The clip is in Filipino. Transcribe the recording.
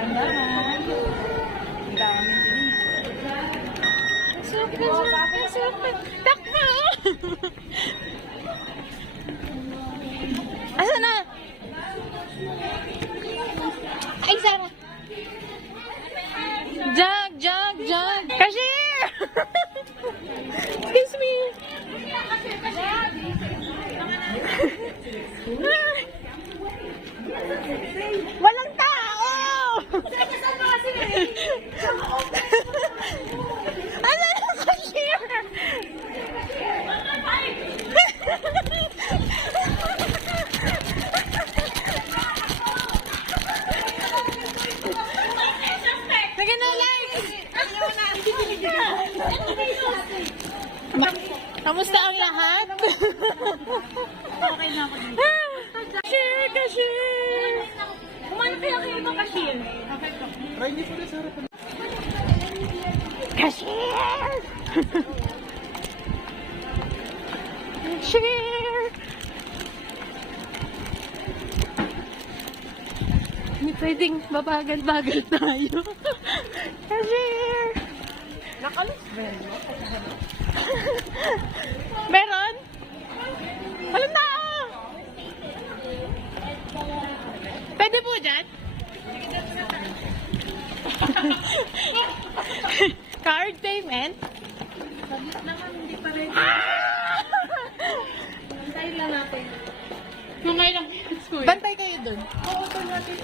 Dahan-dahan. Ang dami. Super. Takbo! Asa na? Ay, Sarah! Jug! Cashier! Excuse me! Walang tao! Ano na cashier? Lagyan na likes! Kamusta ang lahat? Okay na ako dito. Cashier! Kumano kaya kayo ito, cashier? Try niyo po sa harapan. Cashier! Cashier! Hindi pwedeng babagal-bagal tayo. Cashier! Nakalis ba yan? Meron? Walang tao! Pwede po dyan? Card payment? Sabit naman, hindi pa rin. Antayin lang natin. Yung ngayon, bantay kayo dun. Oo, ito natin.